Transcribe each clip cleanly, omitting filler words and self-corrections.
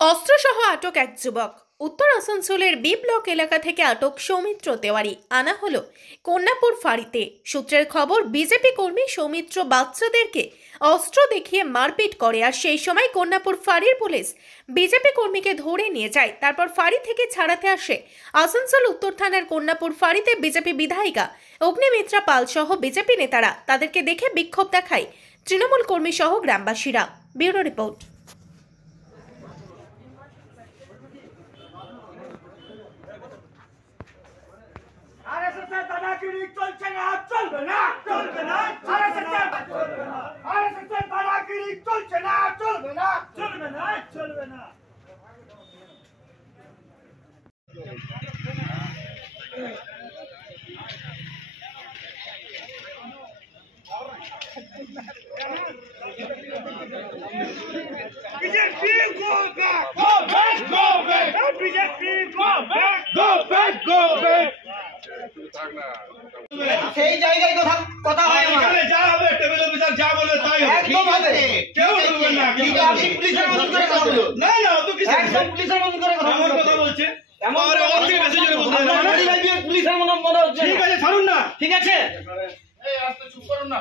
অস্ত্রসহ আটক এক যুবক। উত্তর আসানসোলের বি ব্লক এলাকা থেকে আটক সৌমিত্র তেওয়ারি আনা হলো কন্যাপুর ফাঁড়িতে। সূত্রের খবর, বিজেপি কর্মী সৌমিত্র বাচ্চাদেরকে অস্ত্র দেখিয়ে মারপিট করে, আর সেই সময় কন্যাপুর ফাঁড়ির পুলিশ বিজেপি কর্মীকে ধরে নিয়ে যায়। তারপর ফাঁড়ি থেকে ছাড়াতে আসে আসানসোল উত্তর থানার কন্যাপুর ফাঁড়িতে বিজেপি বিধায়িকা অগ্নিমিত্রা পাল সহ বিজেপি নেতারা। তাদেরকে দেখে বিক্ষোভ দেখায় তৃণমূল কর্মী সহ গ্রামবাসীরা। Bureau report. দাদাগিরি চলছে না, চলবে না, চলবে না। আরএসএসের দাদাগিরি চলছে না, চলবে না, চলবে না, চলবে না। BJP go back, go back, go back. BJP go back, go back, go back. সেই জায়গায় কথা হয় এখানে যা হবে টেবিলের বিচার যা বলবে তাই হবে। একদম হবে। কেউ বলবে না, কিন্তু আপনি পুলিশের মতো করে কথা বলুন। না না, ও তো কিছু একদম পুলিশের মতো করে কথা এমন বলুন। কথা বলছে। এমন আরে ওর থেকে বেশি জোরে বলতে হবে। আপনার লাগবে পুলিশের মতো মনে হচ্ছে। ঠিক আছে, ছাড়ুন না। ঠিক আছে। এই আস্তে চুপ করুন না।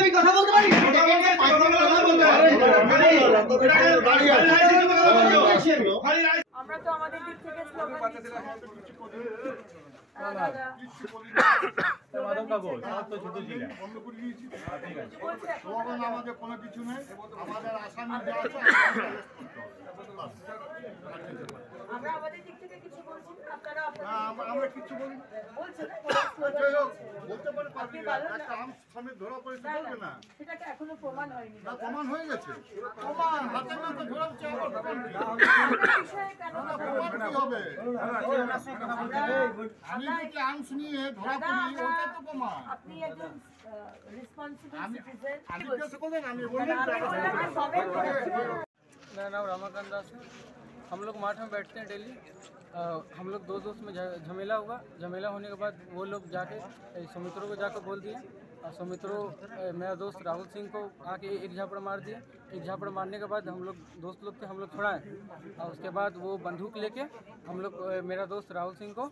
আমি কথা বলতে পারি। আমরা তো আমাদের দিক থেকে স্লোগান আমাদের কোনো কিছু নেই, আমাদের আসামি যা আছে আমরা আমাদের দিক থেকে কিছু বলছি, আপনারা আমরা কিছু বলি বলছেন বলতে পারে পাবলিক একটা আর্মস সামনে ধরা পড়েছে বলবে না, সেটাকে এখনো প্রমাণ হয়নি। না প্রমাণ হয়ে গেছে, প্রমাণ হাতে নাতে ধরাচ্ছে আবার প্রমাণ কি? বিষয়ে কেন প্রমাণ কি হবে? আমি যদি আর্মস নিয়ে ধরা পড়ি ওটা তো প্রমাণ। আপনি একজন রেসপন্সিবল সিটিজেন। আমি জিজ্ঞাসা করলেন, আমি বললাম मेरा नाम रमाकांत दास है। हम लोग माठ में बैठते हैं डेली। हम लोग दो दोस्त में झमेला हुआ। झमेला होने के बाद वो लोग जाके सौमित्रों को जाकर बोल दिए, और सौमित्रों मेरा दोस्त राहुल सिंह को आके एक झापड़ मार दिए। एक झापड़ मारने के बाद हम लोग दोस्त लोग थे, हम लोग छुड़ाए, और उसके बाद वो बंदूक लेके हम लोग मेरा दोस्त राहुल सिंह को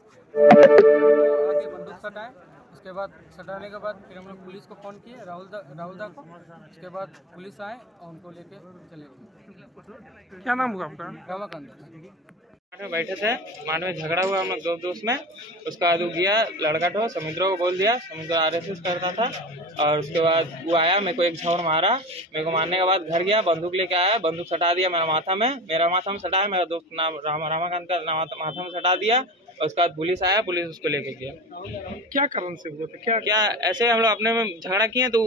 आगे बंदूक सटाए। उसके बाद सटाने के बाद फिर हम लोग पुलिस को फ़ोन किए, राहुल दा को। उसके बाद पुलिस आए और उनको लेके चले गए। क्या नाम हुआ आपका? रमाकांत। माठ में बैठे थे, माठ में झगड़ा हुआ हम लोग दो दोस्त में। उसका बाद वो गया लड़का तो समुद्र को बोल दिया, समुद्र आरएसएस करता था। और उसके बाद वो आया, मेरे को एक झौर मारा। मेरे को मारने के बाद घर गया, बंदूक लेके आया, बंदूक सटा दिया मेरा माथा में सटाया। मेरा दोस्त नाम रमाकांत का माथा में सटा दिया। और उसके बाद पुलिस आया, पुलिस उसको लेके गया। क्या कारण से हुआ था? क्या ऐसे हम लोग अपने में झगड़ा किए, तो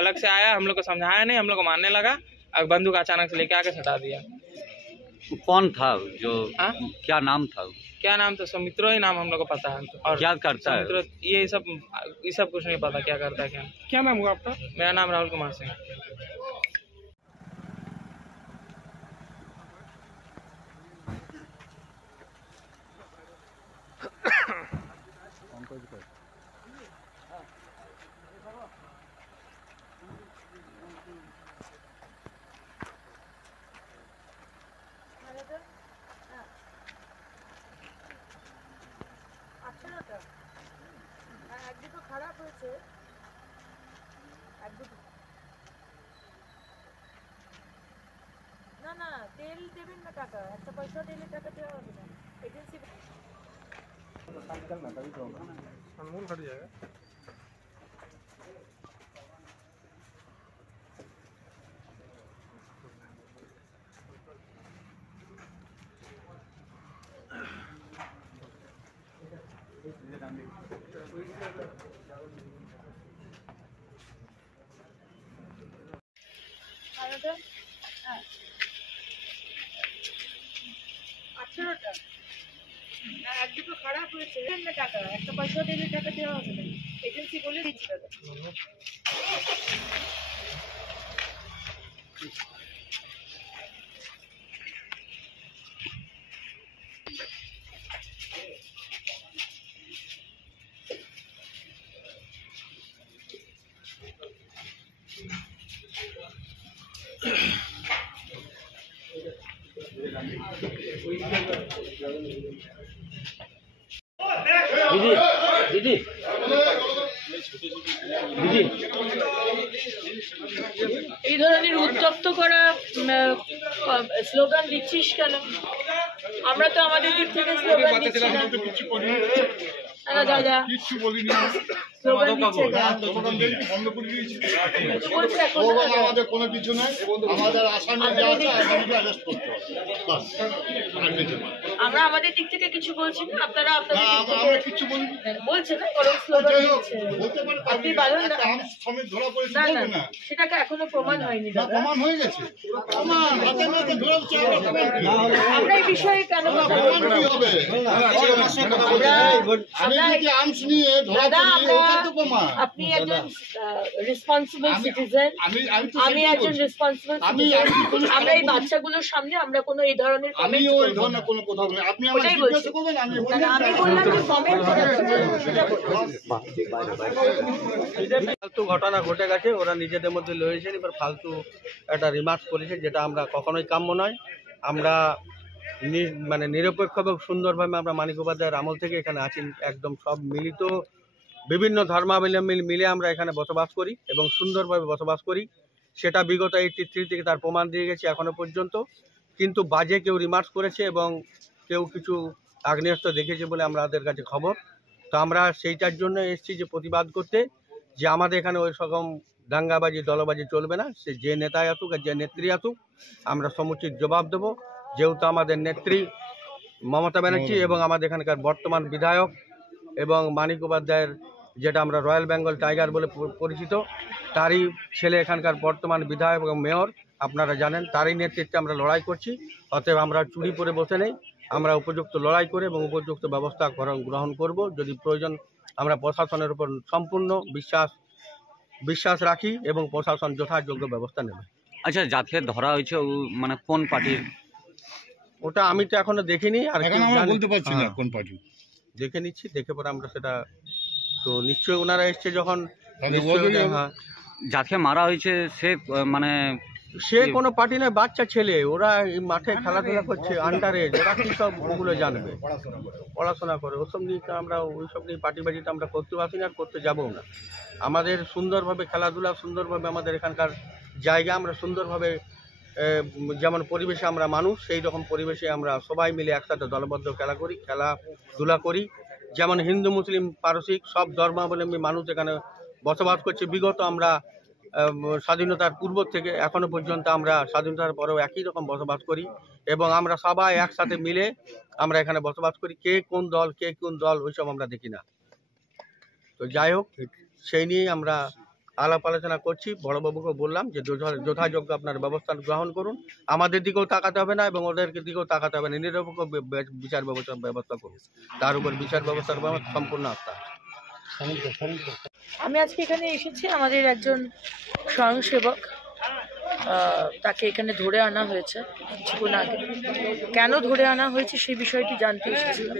अलग से आया, हम लोग को समझाया नहीं, हम लोग को मारने लगा और बंदूक अचानक से लेके आके सटा दिया। कौन था जो क्या नाम था? क्या नाम था? सौमित्रो ही नाम हम लोग को पता है। और क्या करता है? सौमित्रो ये सब कुछ नहीं पता क्या करता है क्या। क्या नाम हुआ आपका? मेरा नाम राहुल कुमार सिंह। একদিকে খারাপ হয়েছে, একদিকে না না তেল দেবেন না, টাকা একটা পয়সা দিলে টাকা দেওয়া হবে না। এজেন্সি अनमोल हट जाएगा। একদিকে খারাপ হয়েছে, টাকা একটা পয়সা দিলে টাকা দেওয়া হবে না। এজেন্সি বলে দিচ্ছি দাদা। दीदी दीदी এই ধরনের উত্তপ্ত করা স্লোগান দিচ্ছিস কেন? আমরা তো আমাদের দিক থেকে স্লোগান দিচ্ছি না। দাদা কিচ্ছু বলিনি, স্লোগান দিচ্ছে না। বন্ধ করে দিয়েছি। বলছে এখন স্লোগান আমাদের কোনো কিছু নাই, আমাদের আসামি যা আছে আসামিকে অ্যারেস্ট করতে হবে, বাস, আর কিছু না। আমরা আমাদের দিক থেকে কিছু বলছি না, আপনারা না, আপনাদের দিক আমরা থেকে কিচ্ছু বলিনি। বলছে না, বরং স্লোগান যাই হোক, দিচ্ছে। বলতে পারে আপনি বলেন না। একটা আর্মস সমেত ধরা পড়েছে, না না বলবে না। সেটাকে এখনো প্রমাণ হয়নি না, দাদা। প্রমাণ হয়ে গেছে, প্রমাণ হাতে নাতে ধরে হচ্ছে, আমরা প্রমাণ কি? আমরা এই বিষয়ে কেন কথা প্রমাণ বলবো? কি হবে? আমি যদি আর্মস নিয়ে ধরা দাদা পড়ি, আমরা ওটা তো প্রমাণ। আপনি একজন রেসপন্সিবল সিটিজেন, আমি তো আমি সেটাই একজন বলছি। রেসপন্সিবল আমি কোনো আমরা এই বাচ্চাগুলোর সামনে আমরা কোনো এই ধরনের আমি কমেন্ট ওই করব না। ধরনের কোনো কথা বলি, আপনি আমার ওটাই জিজ্ঞাসা বলছি। করবেন, আমি দাদা, আমি বললাম যে কমেন্ট করার জন্য সেটা বললাম। ফালতু ঘটনা ঘটে গেছে, ওরা নিজেদের মধ্যে লড়েছেন, এবার ফালতু একটা রিমার্কস করেছে, যেটা আমরা কখনোই কাম্য নয়। আমরা মানে নিরপেক্ষ এবং সুন্দরভাবে আমরা মানিক উপাধ্যায়ের আমল থেকে এখানে আছি, একদম সব মিলিত বিভিন্ন ধর্মাবলম্বী মিলে আমরা এখানে বসবাস করি এবং সুন্দরভাবে বসবাস করি। সেটা বিগত 83 থেকে তার প্রমাণ দিয়ে গেছে এখনো পর্যন্ত। কিন্তু বাজে কেউ রিমার্কস করেছে এবং কেউ কিছু আগ্নেয়াস্ত্র দেখেছে বলে আমাদের কাছে খবর। তো আমরা সেইটার জন্য এসেছি যে প্রতিবাদ করতে, যে আমাদের এখানে ওই রকম দাঙ্গাবাজি দলবাজি চলবে না। সে যে নেতাই আসুক আর যে নেত্রী আসুক, আমরা সমুচিত জবাব দেবো। যেহেতু আমাদের নেত্রী মমতা ব্যানার্জি এবং আমাদের এখানকার বর্তমান বিধায়ক এবং মানিক উপাধ্যায়ের, যেটা আমরা রয়্যাল বেঙ্গল টাইগার বলে পরিচিত, তারই ছেলে এখানকার বর্তমান বিধায়ক এবং মেয়র, আপনারা জানেন, তারই নেতৃত্বে আমরা লড়াই করছি। অতএব আমরা চুরি করে বসে নেই, আমরা উপযুক্ত লড়াই করে এবং উপযুক্ত ব্যবস্থা গ্রহণ করব। যদি প্রয়োজন আমরা প্রশাসনের উপর সম্পূর্ণ বিশ্বাস রাখি এবং প্রশাসন যথাযোগ্য ব্যবস্থা নেবে। আচ্ছা, যাকে ধরা হয়েছে ও মানে কোন পার্টির? ওটা আমি তো এখনো দেখিনি, আর এখন কেউ আমরা জানে- বলতে পারছি না হ্যাঁ, কোন পার্টি। দেখে নিচ্ছি, দেখে পরে আমরা সেটা, তো নিশ্চয়ই ওনারা এসছে যখন, তাহলে নিশ্চয়ই ওদেরই ওটা- হবে। হ্যাঁ, যাকে মারা হয়েছে সে মানে সে কোনো পার্টি নয়, বাচ্চা ছেলে, ওরা এই মাঠে খেলাধুলা করছে, আন্ডার এজ, ওরা কি সব ওগুলো জানবে, পড়াশোনা করে। ওসব নিয়ে তো আমরা ওইসব নিয়ে পার্টিবাজিটা আমরা করতে পারছি না আর করতে যাবো না। আমাদের সুন্দরভাবে খেলাধুলা, সুন্দরভাবে আমাদের এখানকার জায়গা, আমরা সুন্দরভাবে যেমন পরিবেশে আমরা মানুষ, সেই রকম পরিবেশে আমরা সবাই মিলে একসাথে দলবদ্ধ খেলাধুলা করি। যেমন হিন্দু মুসলিম পারসিক সব ধর্মাবলম্বী মানুষ এখানে বসবাস করছে। বিগত আমরা স্বাধীনতার পূর্ব থেকে এখনো পর্যন্ত আমরা স্বাধীনতার পরেও একই রকম বসবাস করি এবং আমরা সবাই একসাথে মিলে আমরা এখানে বসবাস করি। কে কোন দল ওইসব আমরা দেখি না। তো যাই হোক, সেই নিয়েই আমরা আলাপ আলোচনা করছি। বড়বাবুকে বললাম যে যথাযোগ্য আপনার ব্যবস্থা গ্রহণ করুন, আমাদের দিকেও তাকাতে হবে না এবং ওদেরকে দিকেও তাকাতে হবে না, নিরপেক্ষ বিচার ব্যবস্থা করুন। তার উপর বিচার ব্যবস্থার উপর সম্পূর্ণ আস্থা আছে। আমি আজকে এখানে এসেছি, আমাদের একজন স্বয়ংসেবক, তাকে এখানে ধরে আনা হয়েছে কিছুক্ষণ আগে। কেন ধরে আনা হয়েছে সেই বিষয়টি জানতে এসেছিলাম।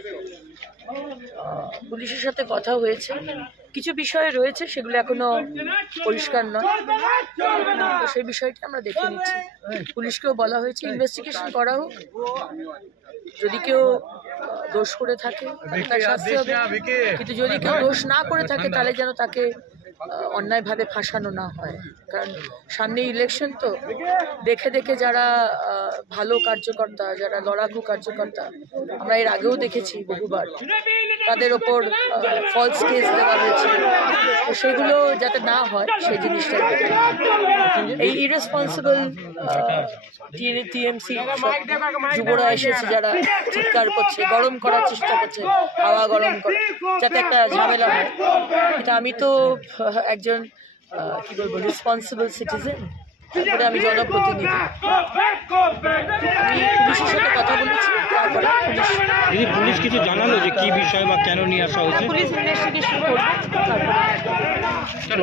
পুলিশের সাথে কথা হয়েছে, কিছু বিষয় রয়েছে সেগুলো এখনো পরিষ্কার নয়, তো সেই বিষয়টি আমরা দেখে নিচ্ছি। পুলিশকেও বলা হয়েছে ইনভেস্টিগেশন করা হোক, যদি কেউ দোষ করে থাকে তাহলে তার শাস্তি হবে, কিন্তু যদি কেউ দোষ না করে থাকে তাহলে যেন তাকে অন্যায়ভাবে ফাঁসানো না হয়। কারণ সামনে ইলেকশন, তো দেখে দেখে যারা ভালো কার্যকর্তা, যারা লড়াকু কার্যকর্তা, আমরা এর আগেও দেখেছি বহুবার, তাদের ওপর ফলস কেস দেওয়া হয়েছে, তো সেগুলো যাতে না হয় সেই জিনিসটা। এই ইরেসপন্সিবল টিএমসি যুবরা এসেছে, যারা চিৎকার করছে, গরম করার চেষ্টা করছে, হাওয়া গরম করে, যাতে একটা ঝামেলা হয়। এটা আমি তো একজন কি বলবো রেসপন্সিবল সিটিজেন, তারপরে আমি জনপ্রতিনিধি, আমি পুলিশের সাথে কথা বলেছি, তারপরে দিদি পুলিশ কিছু জানালো যে কি বিষয় বা কেন নিয়ে আসা হয়েছে? পুলিশ ইনভেস্টিগেশন করবে তারপরে